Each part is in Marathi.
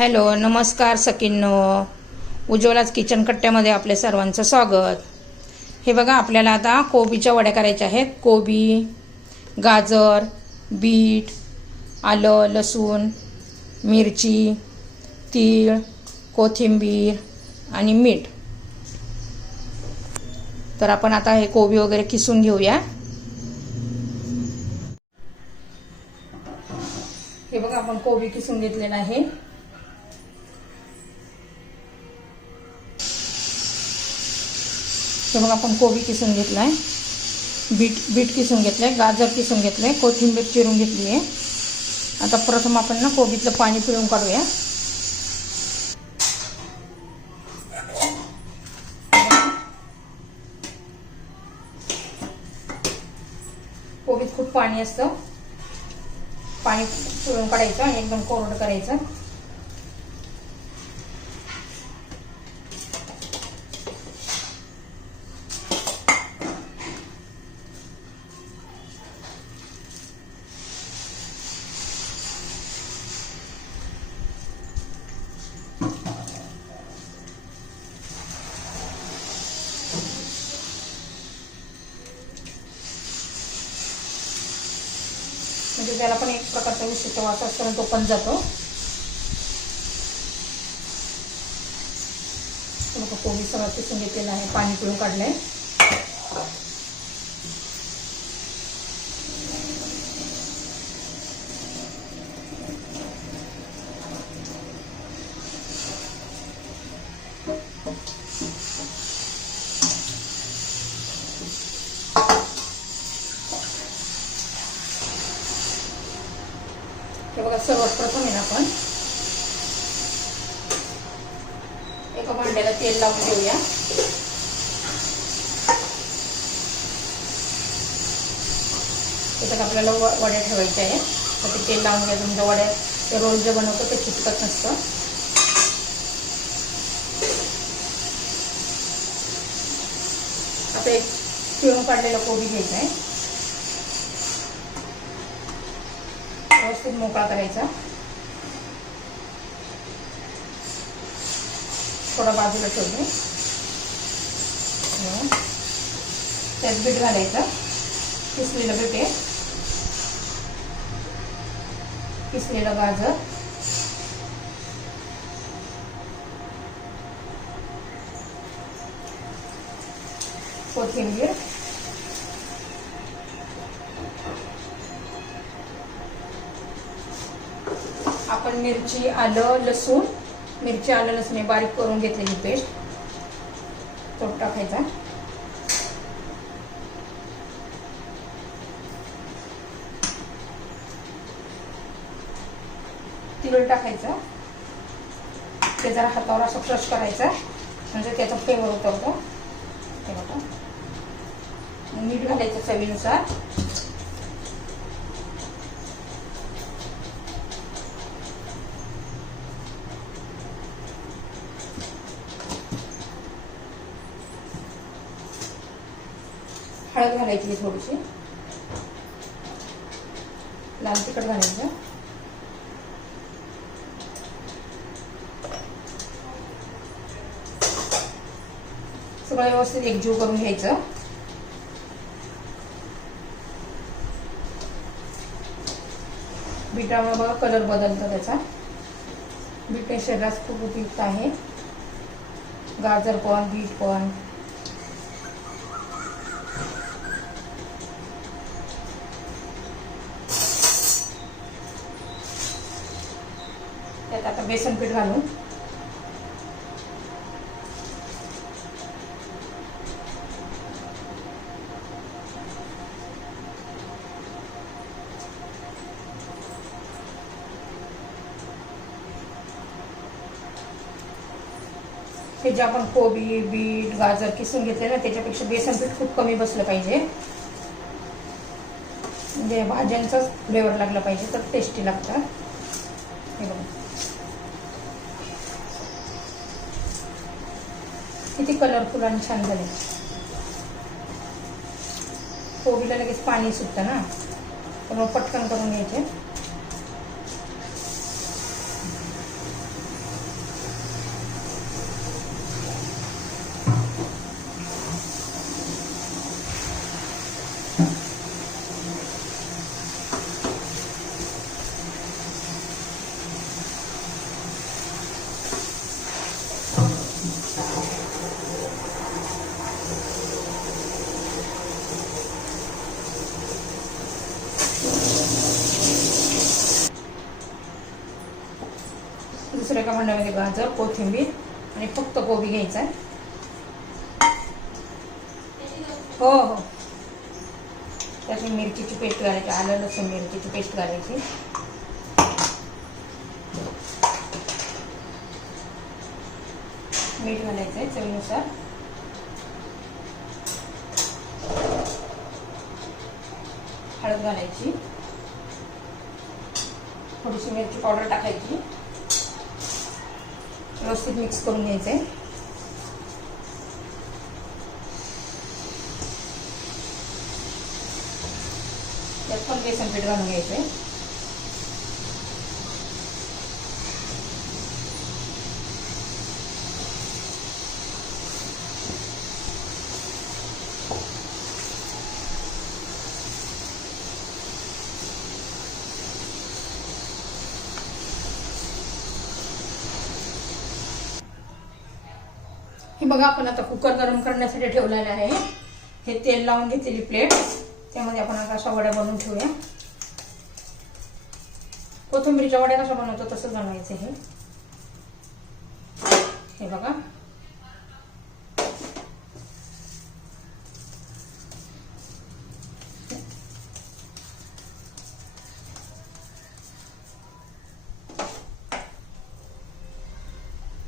हॅलो नमस्कार सखींनो, उज्ज्वलाच किचन कट्ट्यामध्ये आपले सर्वांचं स्वागत। हे बघा, आपल्याला आता कोबीच्या वड्या करायच्या आहेत। कोबी, गाजर, बीट, आलं, लसूण, मिरची, तीळ, कोथिंबीर आणि मीठ। तर आपण आता हे कोबी वगैरे किसून घेऊया। हे बघा, आपण कोबी किसून घेतलेला आहे। हे बघा, आपण कोबी किसून घेतलाय, बीट किसून घेतलंय, गाजर किसून घेतलंय, कोथिंबीर चिरून घेतली आहे। आता प्रथम आपण ना कोबीतलं पाणी पिळून काढूया। कोबीत खूप पाणी असतं, पाणी पिळून काढायचं आणि एकदम कोरडं करायचं। म्हणजे त्याला पण एक प्रकारचा विशिष्ट वास असतो, तो पण जातो। कोबी सगळं किसून घेतलेला आहे, पाणी पिळून काढलंय। हे बघा, सर्वप्रथम आहे ना आपण एका भांड्याला तेल लावून घेऊया। त्याच्यात आपल्याला वड्या ठेवायच्या आहे, तर ते तेल लावून घ्या। तुमच्या वड्या ते रोल जे बनवतो ते चिटकत नसतं। आता एक पिळून काढलेला कोबी घ्यायचा आहे, व्यवस्थित मोकळा करायचा। थोडा बाजूला ठेवून त्यात बीट घालायचं, किसलेलं बीट आहे, किसलेलं गाजर, कोथिंबीर, आपण मिरची, आलं, लसूण, मिरची, आलं, लसूण बारीक करून घेतलेली पेस्ट तो टाकायचा। तीळ टाकायचं, ते जरा हातावर असं क्रश करायचं, म्हणजे त्याचा फ्लेवर उतरतो। हे बघा, मीठ घालायचं चवीनुसार। हळद घालायची थोडीशी, लाल तिखट घालायचं, सगळं व्यवस्थित एकजीव करून घ्यायचं। बीटामुळे बघा कलर बदलतो त्याचा। बीट हे शरीरास खूप उपयुक्त आहे, गाजर पण, बीट पण। त्यात आता बेसन पीठ घालून हे जे आपण कोबी, बीट, गाजर किसून घेतले ना, त्याच्यापेक्षा बेसन पीठ खूप कमी बसलं पाहिजे, म्हणजे भाज्यांचाच फ्लेवर लागला पाहिजे, तर टेस्टी लागतं। हे बघा किती कलरफुल आणि छान झाले। कोबीला लगेच पाणी सुटतं ना, तर मग पटकन करून घ्यायचे। दुसऱ्या एका भांड्यामध्ये गाजर, कोथिंबीर आणि फक्त कोबी घ्यायचा आहे. हो हो, त्याची मिरचीची पेस्ट घालायची, आलं लसूण मिरचीची पेस्ट घालायची. मीठ घालायचं आहे चवीनुसार. हळद घालायची, थोडीशी मिरची पावडर टाकायची. व्यवस्थित मिक्स करून घ्यायचं आहे. त्यात पण बेसन पीठ घालून घ्यायचं आहे. हे बघा, आपण आता कुकर गरम करण्यासाठी ठेवलेलं आहे. हे तेल लावून घेतलेली प्लेट, त्यामध्ये आपण आता अशा वड्या बनवून ठेवूया. कोथिंबीरच्या वड्या कशा बनवतो तसं बनवायचं. हे बघा,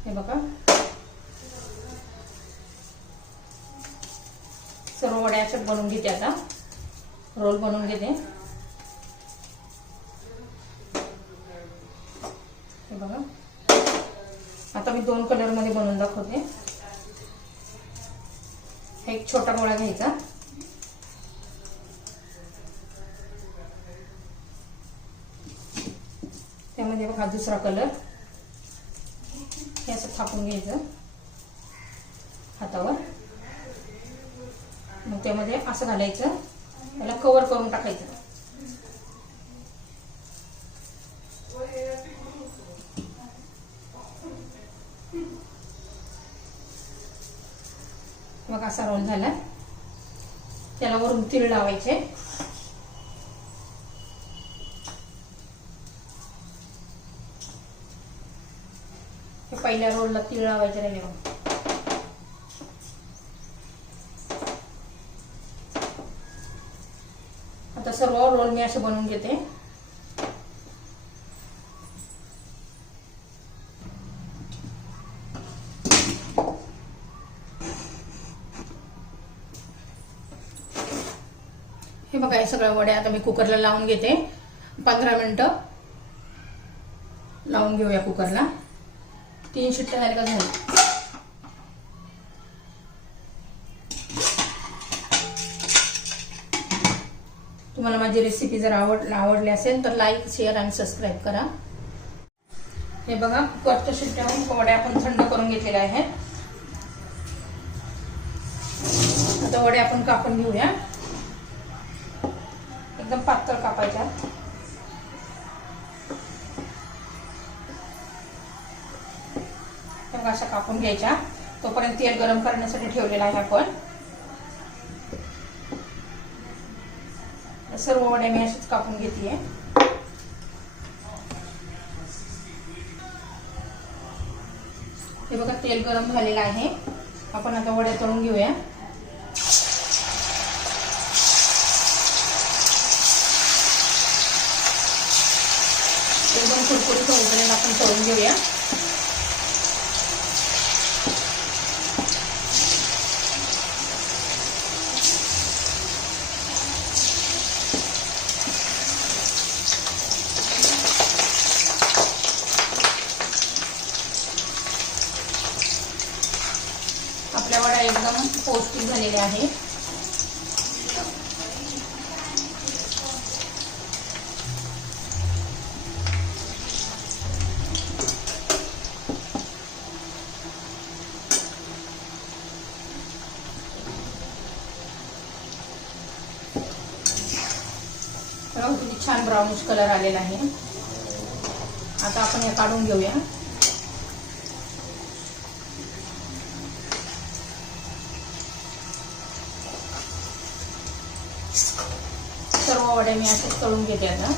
हे बघा, सर्व वड्या अशा बनवून घेते. आता रोल बनवून घेते. हे बघा, आता मी 2 कलर मध्ये बनवून दाखवते. एक छोटा गोळा घ्यायचा, त्यामध्ये बघा दुसरा कलर हे असं थापून घ्यायचं हातावर. मग त्यामध्ये असं घालायचं, त्याला कव्हर करून टाकायचं. मग असा रोल झाला. त्याला वरून तीळ लावायचे. पहिल्या रोलला तीळ लावायचे राहिले. आता सर्व रोल मी असे बनवून घेते. हे बघा, हे सगळ्या वड्या आता मी कुकरला लावून घेते. 15 मिनिटं लावून घेऊया कुकरला. 3 शिट्ट्या झाल्या का झाल्या. तुम्हाला माझी रेसिपी जर आवडली असेल तर लाईक, शेअर आणि सबस्क्राईब करा. हे बघा, कुकरच्या शिट्ट्यावरून वड्या आपण थंड करून घेतलेल्या आहेत. आता वड्या आपण कापून घेऊया. एकदम पातळ कापायच्या. अशा कापून घ्यायच्या. तोपर्यंत तेल गरम करण्यासाठी ठेवलेला आहे आपण. सर्व वड्या मी अशीच कापून घेतलीये. हे बघा, तेल गरम झालेलं आहे. आपण आता वड्या तळून घेऊया. एकदम कुरकुरीत होईपर्यंत आपण तळून घेऊया. आपल्या वड्या एकदम पौष्टिक झालेल्या आहेत. किती छान ब्राउनिश कलर आलेला आहे. आता आपण हे काढून घेऊया. वड्या मी असेच तळून घेते आता.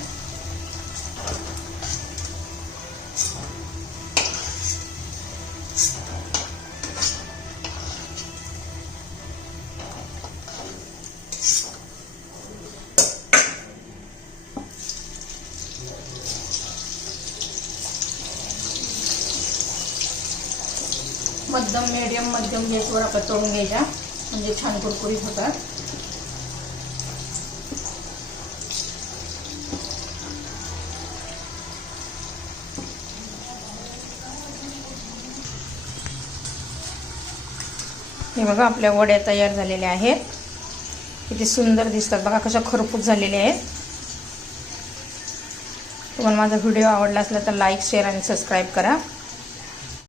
मध्यम गॅसवर आपण तळून घ्यायच्या, म्हणजे छान कुरकुरीत होतात. हे बघा आपल्या वड्या तयार झालेल्या आहेत. किती सुंदर दिसतात बघा, कशा खरपूस झालेल्या आहेत. तुम्हाला माझा व्हिडिओ आवडला असला तर लाईक, शेअर आणि सबस्क्राईब करा.